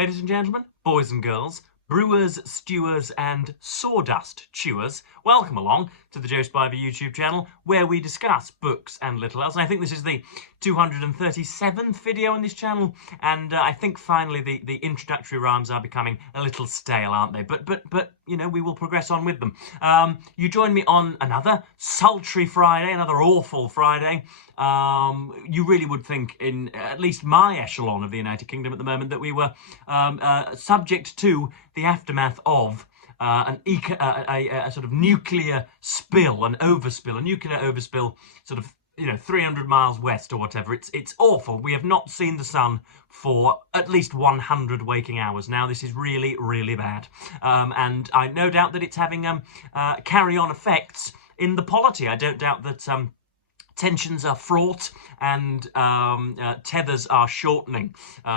Ladies and gentlemen, boys and girls, brewers, stewers and sawdust chewers, welcome along to the Joe Spiver YouTube channel where we discuss books and little else. And I think this is the 237th video on this channel, and I think finally the introductory rhymes are becoming a little stale, aren't they? But you know, we will progress on with them. You join me on another sultry Friday, another awful Friday. You really would think, in at least my echelon of the United Kingdom at the moment, that we were subject to the aftermath of a sort of nuclear spill, a nuclear overspill, sort of, 300 miles west or whatever. It's awful. We have not seen the sun for at least 100 waking hours now. This is really, really bad. And I no doubt that it's having carry-on effects in the polity. I don't doubt that tensions are fraught and tethers are shortening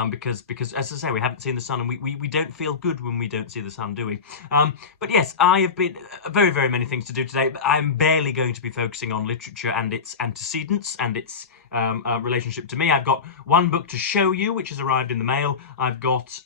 because, as I say, we haven't seen the sun, and we don't feel good when we don't see the sun, do we? But yes, I have been very, very many things to do today, but I'm barely going to be focusing on literature and its antecedents and its relationship to me. I've got one book to show you, which has arrived in the mail. I've got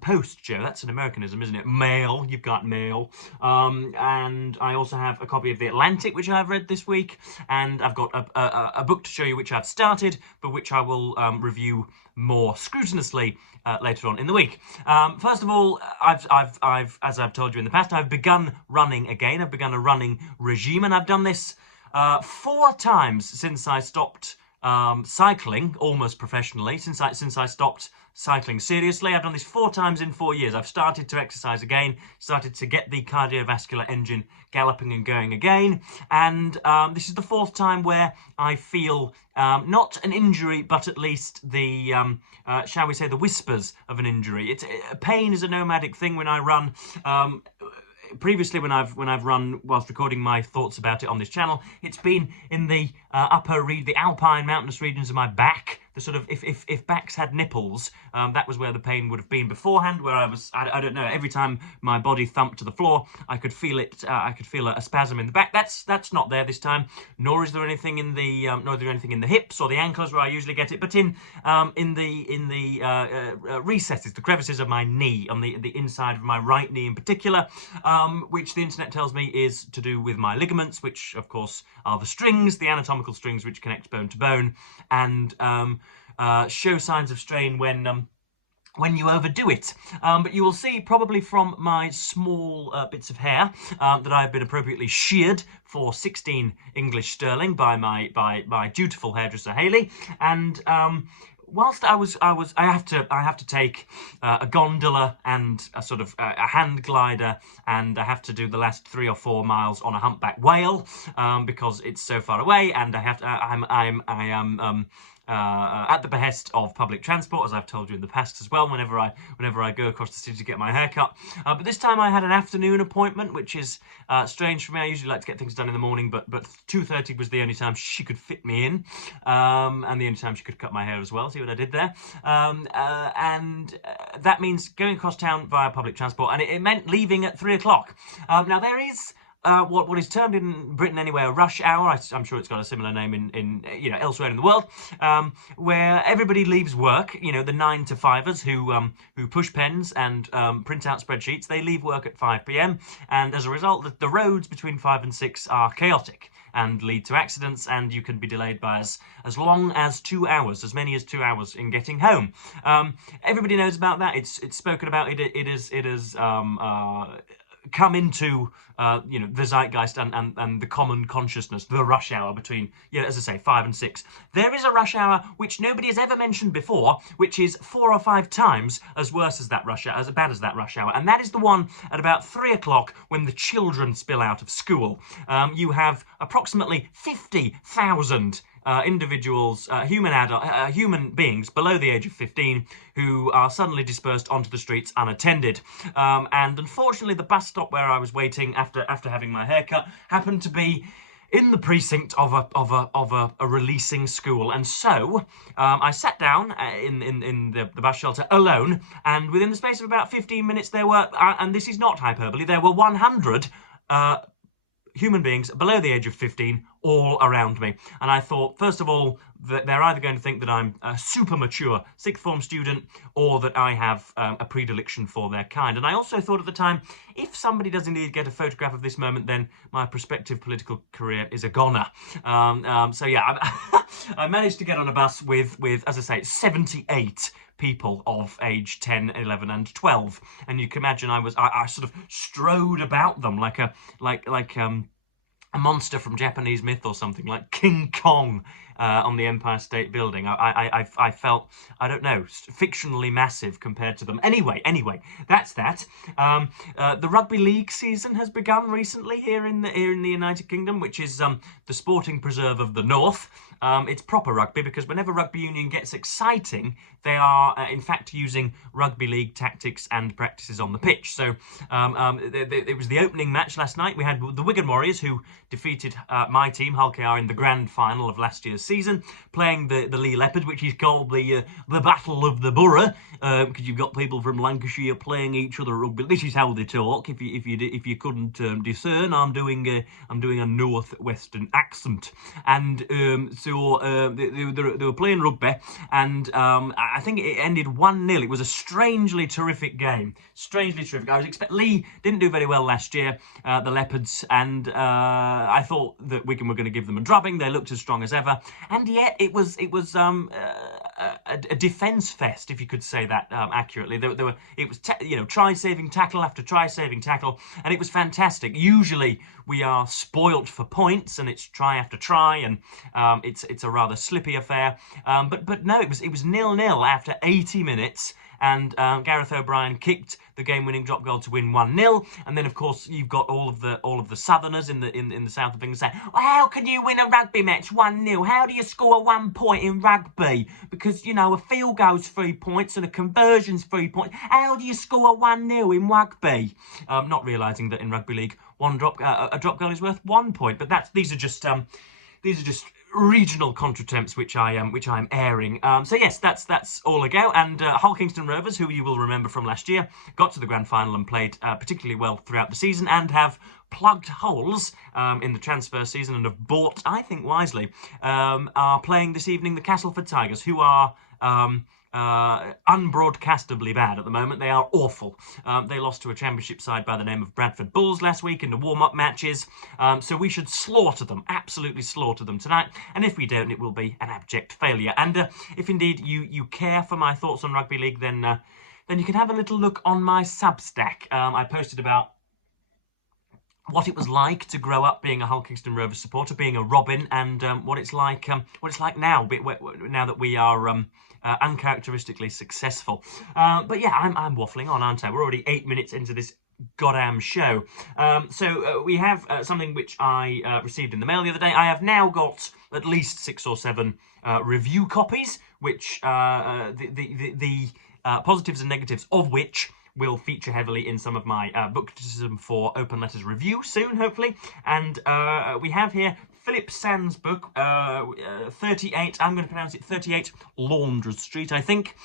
post, Joe. That's an Americanism, isn't it? Mail. You've got mail. And I also have a copy of The Atlantic, which I've read this week. And I've got a book to show you, which I've started, but which I will review more scrutinously later on in the week. First of all, I've, as I've told you in the past, I've begun running again. I've begun a running regime, and I've done this 4 times since I stopped cycling almost professionally, since I stopped cycling seriously. I've done this 4 times in 4 years. I've started to exercise again, started to get the cardiovascular engine galloping and going again, and this is the 4th time where I feel not an injury, but at least the shall we say, the whispers of an injury. Pain is a nomadic thing when I run. Previously, when I've run whilst recording my thoughts about it on this channel, it's been in the the alpine mountainous regions of my back. The sort of, if backs had nipples, that was where the pain would have been beforehand. Where I don't know, every time my body thumped to the floor, I could feel it. I could feel a spasm in the back. That's not there this time. Nor is there anything in the hips or the ankles where I usually get it. But in the recesses, the crevices of my knee, on the inside of my right knee in particular, which the internet tells me is to do with my ligaments, which of course are the strings, the anatomical strings which connect bone to bone, and show signs of strain when you overdo it. But you will see probably from my small bits of hair that I've been appropriately sheared for 16 English sterling by my dutiful hairdresser Hayley, and whilst I have to take a gondola and a sort of a hand glider, and I have to do the last 3 or 4 miles on a humpback whale because it's so far away, and I am at the behest of public transport, as I've told you in the past as well, whenever I go across the city to get my hair cut. But this time I had an afternoon appointment, which is strange for me. I usually like to get things done in the morning, but 2:30 was the only time she could fit me in, and the only time she could cut my hair as well. See what I did there? And that means going across town via public transport, and it meant leaving at 3 o'clock. Now there is what is termed in Britain anyway a rush hour. I'm sure it's got a similar name in elsewhere in the world, where everybody leaves work. The 9-to-5ers who push pens and print out spreadsheets. They leave work at 5 p.m. and as a result, the roads between 5 and 6 are chaotic and lead to accidents, and you can be delayed by as long as 2 hours, as many as 2 hours in getting home. Everybody knows about that. It's spoken about. It is come into the zeitgeist and the common consciousness, the rush hour between, as I say, 5 and 6. There is a rush hour which nobody has ever mentioned before, which is 4 or 5 times as worse as that rush hour, as bad as that rush hour, and that is the one at about 3 o'clock when the children spill out of school. You have approximately 50,000 individuals, human beings below the age of 15 who are suddenly dispersed onto the streets unattended. And unfortunately, the bus stop where I was waiting after having my haircut happened to be in the precinct of a releasing school, and so I sat down in the bus shelter alone, and within the space of about 15 minutes there were, and this is not hyperbole, there were 100 human beings below the age of 15 all around me. And I thought, first of all, that they're either going to think that I'm a super mature sixth form student or that I have a predilection for their kind. And I also thought at the time, if somebody does indeed get a photograph of this moment, then my prospective political career is a goner. So yeah, I managed to get on a bus with, as I say, 78 people of age 10, 11 and 12. And you can imagine I sort of strode about them like a monster from Japanese myth or something, like King Kong on the Empire State Building. I felt, I don't know, fictionally massive compared to them. Anyway, that's that. The Rugby League season has begun recently here in the United Kingdom, which is the sporting preserve of the North. It's proper rugby, because whenever rugby union gets exciting, they are in fact using rugby league tactics and practices on the pitch. So it was the opening match last night. We had the Wigan Warriors, who defeated my team, Hull KR, in the grand final of last year's season, playing the Lee Leopards, which is called the Battle of the Borough, because you've got people from Lancashire playing each other rugby. This is how they talk. If you couldn't discern, I'm doing a northwestern accent, and so they were playing rugby, and I think it ended 1-0. It was a strangely terrific game. Strangely terrific. Lee didn't do very well last year, the Leopards, and I thought that Wigan were going to give them a drubbing. They looked as strong as ever, and yet it was a defence fest, if you could say that accurately. It was try saving tackle after try saving tackle, and it was fantastic. Usually we are spoilt for points, and it's try after try, and it's a rather slippy affair. But no, it was 0-0 after 80 minutes. And Gareth O'Brien kicked the game-winning drop goal to win 1-0. And then, of course, you've got all of the Southerners in the south of England saying, well, how can you win a rugby match 1-0? How do you score 1 point in rugby? Because, a field goal's 3 points and a conversion's 3 points. How do you score 1-0 in rugby? Not realising that in rugby league, a drop goal is worth 1 point. But these are just regional contretemps which I am airing. So yes, that's all a go. And Hull Kingston Rovers, who you will remember from last year, got to the grand final and played particularly well throughout the season, and have plugged holes in the transfer season and have bought, I think wisely, are playing this evening the Castleford Tigers, who are unbroadcastably bad at the moment. They are awful. They lost to a championship side by the name of Bradford Bulls last week in the warm-up matches. So we should slaughter them, absolutely slaughter them tonight. And if we don't, it will be an abject failure. And if indeed you care for my thoughts on rugby league, then you can have a little look on my Substack. I posted about what it was like to grow up being a Hull Kingston Rovers supporter, being a Robin, and what it's like now that we are uncharacteristically successful. But yeah, I'm waffling on, aren't I? We're already 8 minutes into this goddamn show. So we have something which I received in the mail the other day. I have now got at least 6 or 7 review copies, which the positives and negatives of which will feature heavily in some of my book criticism for Open Letters review soon, hopefully. And we have here Philip Sands' book, 38, I'm going to pronounce it 38 Londres Street, I think.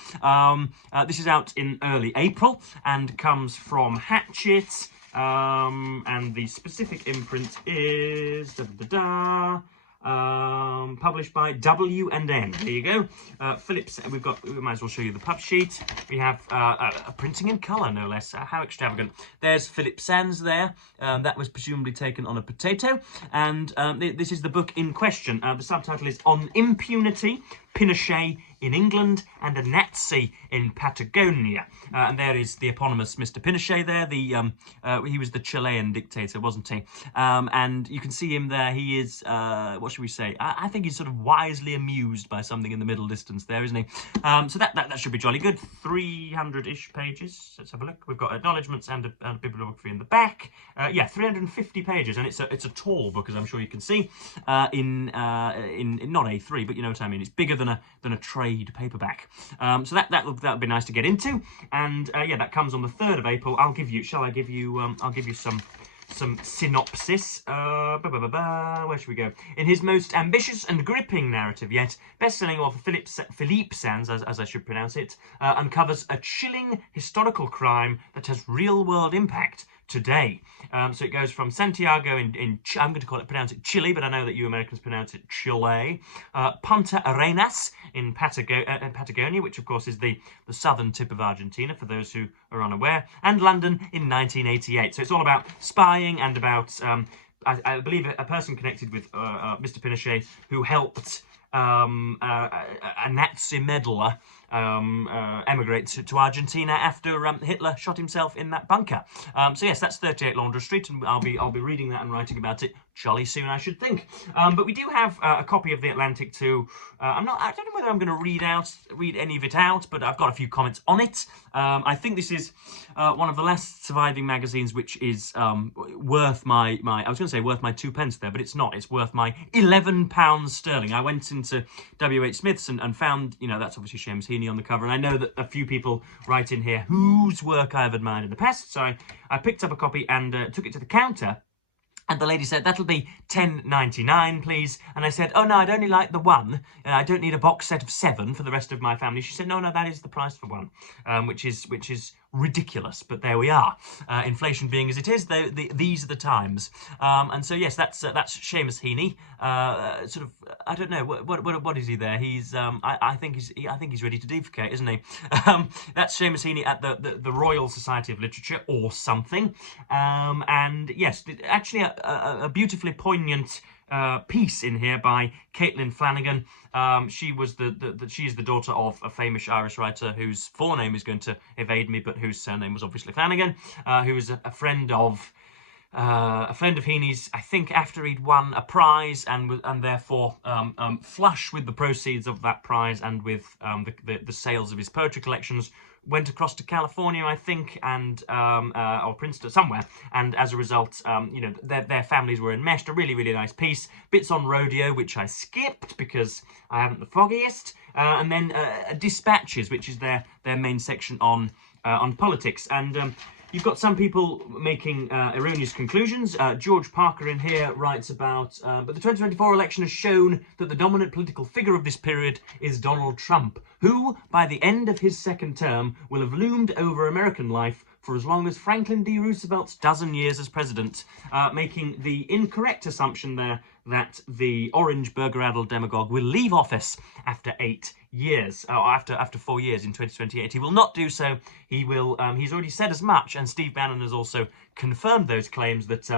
This is out in early April and comes from Hatchet. And the specific imprint is published by W&N. There you go. Phillips. We might as well show you the pub sheet. We have a printing in colour, no less. How extravagant! There's Philip Sands there. That was presumably taken on a potato. And this is the book in question. The subtitle is On Impunity, Pinochet in England and a Nazi in Patagonia. And there is the eponymous Mr. Pinochet there. He was the Chilean dictator, wasn't he? And you can see him there. He is, what should we say? I think he's sort of wisely amused by something in the middle distance there, isn't he? So that should be jolly good. 300-ish pages. Let's have a look. We've got acknowledgements and a bibliography in the back. Yeah, 350 pages, and it's a tall book, as I'm sure you can see. In not A3, but you know what I mean. It's bigger than a trade paperback. So that would be nice to get into. And yeah, that comes on the 3rd of April. I'll give you some synopsis. Where should we go? In his most ambitious and gripping narrative yet, best-selling author Philippe Sands, as I should pronounce it, uncovers a chilling historical crime that has real-world impact today. So it goes from Santiago I'm going to pronounce it Chile, but I know that you Americans pronounce it Chile. Punta Arenas in Patagonia, which of course is the southern tip of Argentina, for those who are unaware, and London in 1988. So it's all about spying and about, I believe, a person connected with Mr. Pinochet who helped a Nazi meddler emigrate to Argentina after Hitler shot himself in that bunker. So yes, that's 38 Londres Street, and I'll be reading that and writing about it jolly soon, I should think. But we do have a copy of The Atlantic too. I don't know whether I'm going to read any of it out, but I've got a few comments on it. I think this is one of the last surviving magazines which is worth my I was going to say worth my 2p there, but it's not. It's worth my £11 sterling. I went into W.H. Smith's and found, that's obviously Seamus Heaney on the cover, and I know that a few people write in here whose work I've admired in the past, so I picked up a copy and took it to the counter. And the lady said, "That'll be £10.99, please." And I said, "Oh, no, I'd only like the one. I don't need a box set of 7 for the rest of my family." She said, "No, that is the price for one," which is ridiculous. But there we are. Inflation being as it is, these are the times. And so yes, that's Seamus Heaney. Sort of, I don't know what is he there? He's I think he's ready to defecate, isn't he? That's Seamus Heaney at the Royal Society of Literature or something. And yes, actually a beautifully poignant piece in here by Caitlin Flanagan. She is the daughter of a famous Irish writer whose forename is going to evade me, but whose surname was obviously Flanagan, who was a friend of Heaney's, I think, after he'd won a prize and therefore flush with the proceeds of that prize and with the sales of his poetry collections, went across to California, I think, and or Princeton, somewhere, and as a result, their families were enmeshed. A really, really nice piece. Bits on rodeo, which I skipped because I haven't the foggiest, and then dispatches, which is their main section on politics. And you've got some people making erroneous conclusions. George Parker in here writes about, but the 2024 election has shown that the dominant political figure of this period is Donald Trump, who, by the end of his second term, will have loomed over American life for as long as Franklin D. Roosevelt's dozen years as president, making the incorrect assumption there that the orange burger-addled demagogue will leave office after 8 years, or after 4 years in 2028. He will not do so. He will. He's already said as much, and Steve Bannon has also confirmed those claims that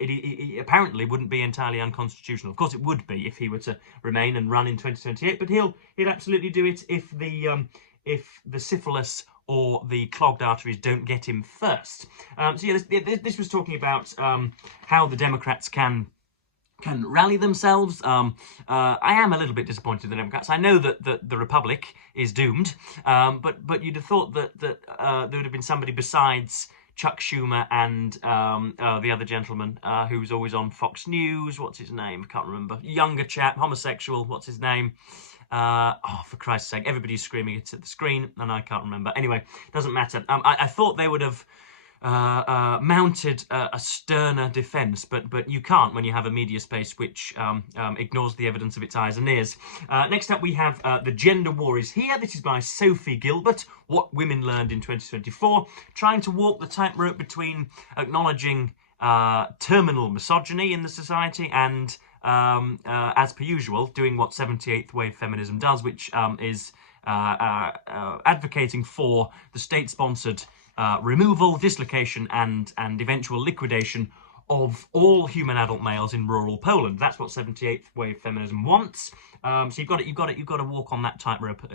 it apparently wouldn't be entirely unconstitutional. Of course, it would be if he were to remain and run in 2028, but he'll absolutely do it if the syphilis or the clogged arteries don't get him first. So yeah, this was talking about how the Democrats can rally themselves. I am a little bit disappointed in the Democrats. I know that the Republic is doomed, but you'd have thought that there would have been somebody besides Chuck Schumer and the other gentleman who's always on Fox News. What's his name? I can't remember. Younger chap, homosexual. What's his name? For Christ's sake, everybody's screaming it at the screen, and I can't remember. Anyway, doesn't matter. I thought they would have mounted a sterner defence, but you can't when you have a media space which ignores the evidence of its eyes and ears. Next up, we have The Gender War is Here. This is by Sophie Gilbert, What Women Learned in 2024, trying to walk the tightrope between acknowledging terminal misogyny in the society and as per usual, doing what 78th wave feminism does, which is advocating for the state-sponsored removal, dislocation, and eventual liquidation of all human adult males in rural Poland. That's what 78th wave feminism wants. So you've got to walk on that tightrope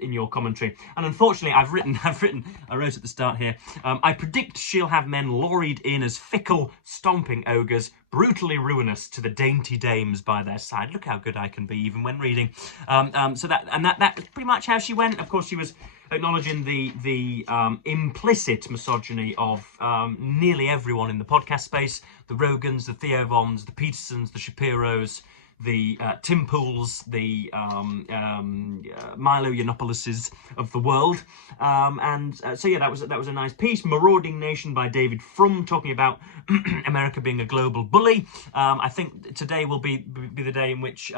in your commentary. And unfortunately, I wrote at the start here, I predict she'll have men lorried in as fickle, stomping ogres, brutally ruinous to the dainty dames by their side. Look how good I can be even when reading. So that's pretty much how she went. Of course, she was acknowledging the implicit misogyny of nearly everyone in the podcast space: the Rogans, the Theo Vons, the Petersons, the Shapiros, the Tim Pools, the Milo Yiannopoulos of the world. So yeah, that was a nice piece. Marauding Nation by David Frum, talking about America being a global bully. I think today will be the day in which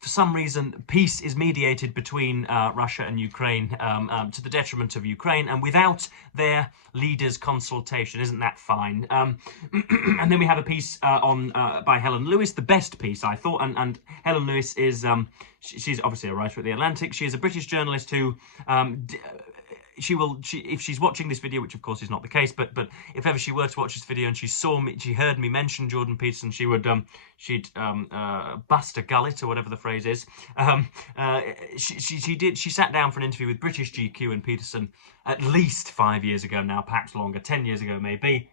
for some reason, peace is mediated between Russia and Ukraine to the detriment of Ukraine, and without their leaders' consultation. Isn't that fine? And then we have a piece by Helen Lewis, the best piece, I thought. And Helen Lewis is she's obviously a writer at The Atlantic. She is a British journalist who if she's watching this video, which of course is not the case, but if ever she were to watch this video and she heard me mention Jordan Peterson, she'd bust a gullet, or whatever the phrase is. She sat down for an interview with British GQ and Peterson at least 5 years ago now, perhaps longer, 10 years ago maybe,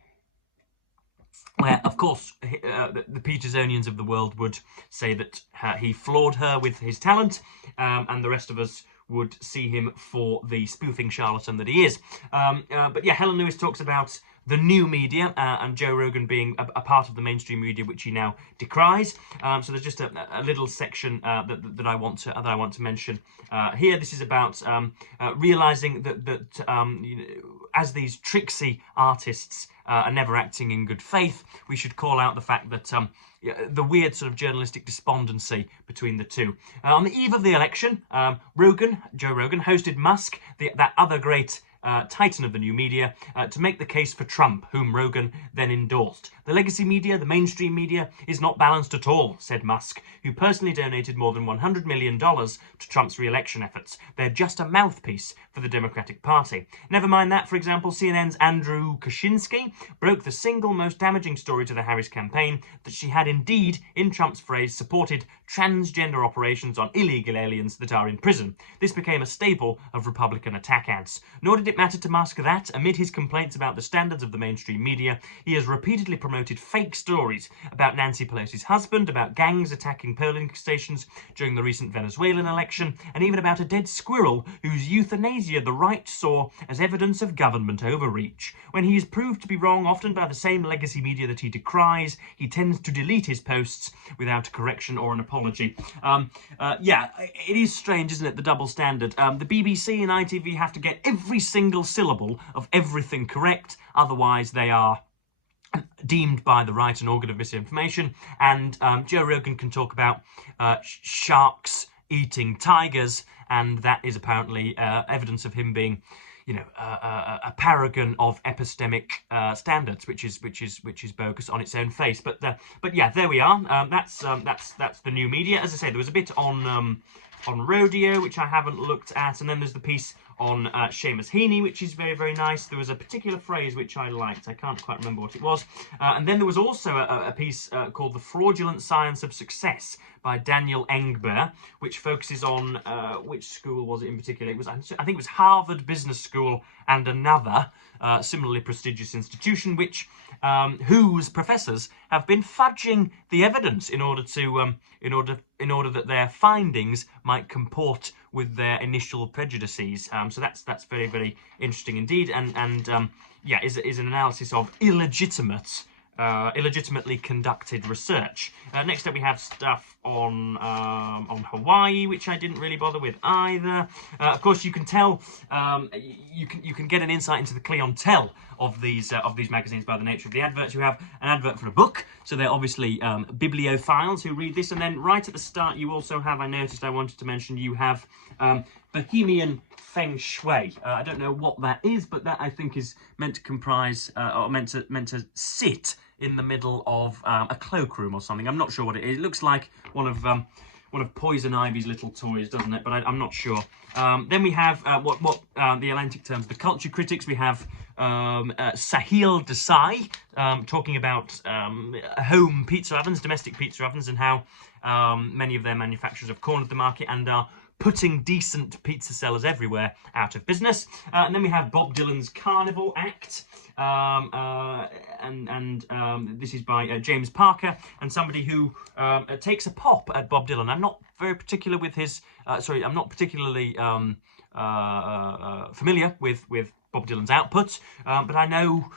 where, of course, the Petersonians of the world would say that he floored her with his talent, and the rest of us would see him for the spoofing charlatan that he is. But yeah, Helen Lewis talks about the new media and Joe Rogan being a part of the mainstream media, which he now decries. So there's just a little section that I want to mention here. This is about realizing that as these tricksy artists are never acting in good faith, we should call out the fact that the weird sort of journalistic despondency between the two. On the eve of the election, Joe Rogan, hosted Musk, that other great titan of the new media, to make the case for Trump, whom Rogan then endorsed. The legacy media, the mainstream media, is not balanced at all, said Musk, who personally donated more than $100 million to Trump's re-election efforts. They're just a mouthpiece for the Democratic Party. Never mind that, for example, CNN's Andrew Kaczynski broke the single most damaging story to the Harris campaign, that she had indeed, in Trump's phrase, supported transgender operations on illegal aliens that are in prison. This became a staple of Republican attack ads. Nor did it matter to Musk that, amid his complaints about the standards of the mainstream media, he has repeatedly promoted fake stories about Nancy Pelosi's husband, about gangs attacking polling stations during the recent Venezuelan election, and even about a dead squirrel whose euthanasia the right saw as evidence of government overreach. When he is proved to be wrong, often by the same legacy media that he decries, he tends to delete his posts without a correction or an apology. Yeah, it is strange, isn't it, the double standard. The BBC and ITV have to get every single syllable of everything correct, otherwise they are deemed by the right an organ of misinformation. And Joe Rogan can talk about sharks eating tigers, and that is apparently evidence of him being, you know, a paragon of epistemic standards, which is bogus on its own face. But yeah, there we are. That's the new media. As I say, there was a bit on rodeo, which I haven't looked at, and then there's the piece on Seamus Heaney, which is very, very nice. There was a particular phrase which I liked. I can't quite remember what it was. And then there was also a piece called The Fraudulent Science of Success by Daniel Engber, which focuses on, which school was it in particular? It was, I think it was Harvard Business School and another similarly prestigious institution, which whose professors have been fudging the evidence in order that their findings might comport with their initial prejudices. So that's very, very interesting indeed, and yeah, is an analysis of illegitimately conducted research. Next up, we have stuff on Hawaii, which I didn't really bother with either. Of course, you can tell, you can get an insight into the clientele of these magazines by the nature of the adverts. You have an advert for a book, so they're obviously bibliophiles who read this, and then right at the start, you also have, I wanted to mention, you have Bohemian Feng Shui. I don't know what that is, but that I think is meant to comprise, or meant to sit in the middle of a cloakroom or something. I'm not sure what it is. It looks like one of Poison Ivy's little toys, doesn't it? But I'm not sure. Then we have what the Atlantic terms the culture critics. We have Sahil Desai talking about home pizza ovens, domestic pizza ovens, and how many of their manufacturers have cornered the market and are putting decent pizza sellers everywhere out of business. And then we have Bob Dylan's Carnival Act, and this is by James Parker, and somebody who takes a pop at Bob Dylan. I'm not very particular with his, I'm not particularly familiar with Bob Dylan's output, but I know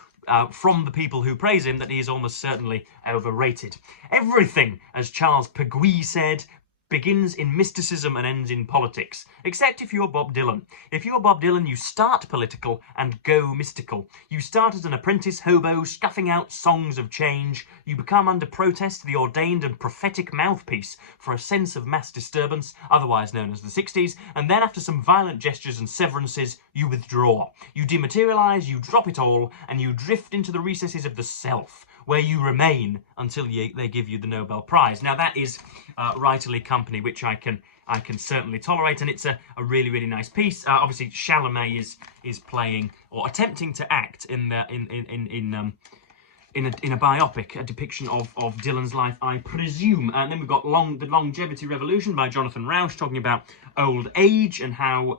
from the people who praise him that he is almost certainly overrated. Everything, as Charles Pegui said, begins in mysticism and ends in politics. Except if you're Bob Dylan. If you're Bob Dylan, you start political and go mystical. You start as an apprentice hobo, scuffing out songs of change. You become under protest the ordained and prophetic mouthpiece for a sense of mass disturbance, otherwise known as the 60s, and then after some violent gestures and severances, you withdraw. You dematerialise, you drop it all, and you drift into the recesses of the self, where you remain until they give you the Nobel Prize. Now that is Writerly Company, which I can certainly tolerate, and it's a really, really nice piece. Obviously, Chalamet is playing or attempting to act in a biopic, a depiction of Dylan's life, I presume. And then we've got The Longevity Revolution by Jonathan Rauch, talking about old age and how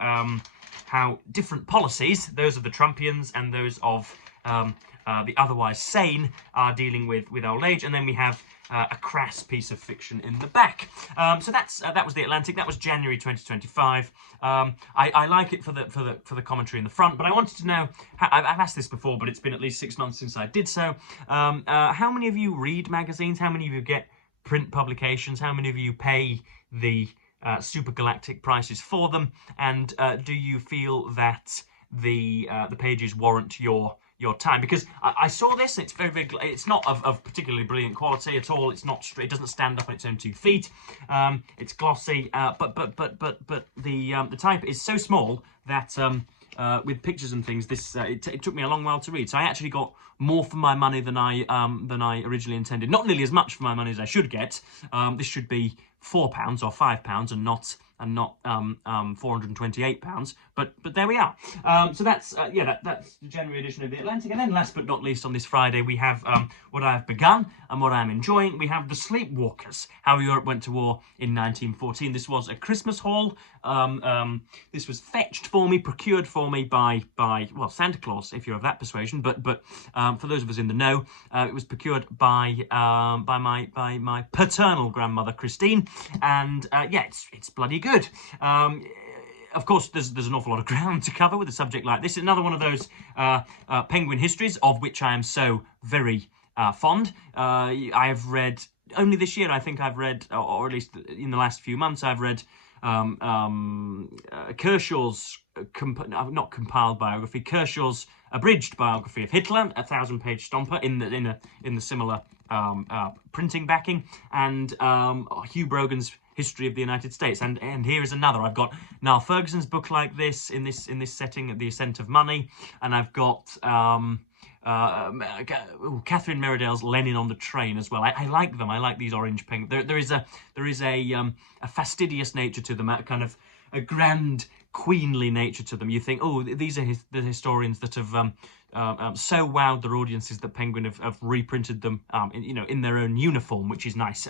different policies, those of the Trumpians and those of the otherwise sane, are dealing with old age. And then we have a crass piece of fiction in the back. So that was The Atlantic. That was January 2025. I like it for the commentary in the front, but I wanted to know, I've asked this before, but it's been at least 6 months since I did so. How many of you read magazines? How many of you get print publications? How many of you pay the super galactic prices for them? And do you feel that the pages warrant your time? Because I saw this, it's very, it's not of particularly brilliant quality at all. It's not, it doesn't stand up on its own 2 feet. It's glossy, but the type is so small that with pictures and things, this it took me a long while to read. So I actually got more for my money than I originally intended. Not nearly as much for my money as I should get. This should be £4 or £5 and not £428, but there we are. So that's that's the January edition of The Atlantic. And then last but not least, on this Friday, we have what I've begun and what I'm enjoying. We have The Sleepwalkers, How Europe Went to War in 1914. This was a Christmas haul. This was fetched for me, procured for me by well, Santa Claus, if you're of that persuasion, but for those of us in the know, it was procured by my paternal grandmother Christine, and yeah, it's bloody good. Of course, there's an awful lot of ground to cover with a subject like this. Another one of those Penguin histories, of which I am so very fond. I have read, only this year I think I've read, or at least in the last few months, I've read Kershaw's, not compiled biography, Kershaw's abridged biography of Hitler, a 1,000-page stomper in the similar printing backing, and Hugh Brogan's History of the United States, and here is another. I've got Niall Ferguson's book like this in this setting, The Ascent of Money, and I've got Catherine Merridale's Lenin on the Train as well. I like them. I like these orange pink. There is a fastidious nature to them, a kind of a grand queenly nature to them. You think, oh, these are the historians that have so wowed their audiences that Penguin have reprinted them, in their own uniform, which is nice.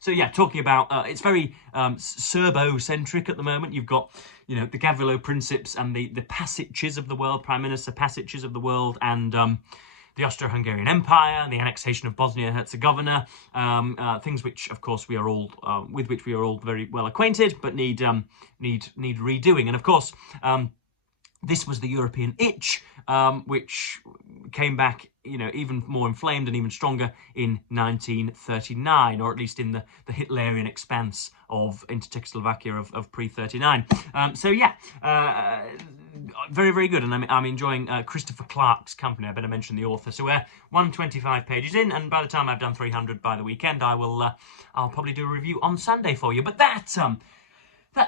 So yeah, talking about it's very Serbo-centric at the moment. You've got the Gavrilo Princips and the Passages of the world, Prime Minister Passages of the world, and the Austro-Hungarian Empire, and the annexation of Bosnia-Herzegovina, things which, of course, we are all with which we are all very well acquainted, but need redoing. And of course, this was the European itch, which came back, even more inflamed and even stronger in 1939, or at least in the Hitlerian expanse of into Czechoslovakia of pre-39. So yeah, very, very good, and I'm enjoying Christopher Clark's company. I better mention the author. So we're 125 pages in, and by the time I've done 300 by the weekend, I'll probably do a review on Sunday for you. But that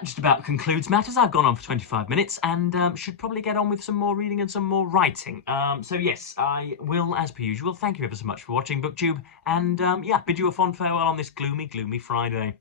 just about concludes matters. I've gone on for 25 minutes and should probably get on with some more reading and some more writing. So yes, I will, as per usual, thank you ever so much for watching BookTube, and yeah, bid you a fond farewell on this gloomy, gloomy Friday.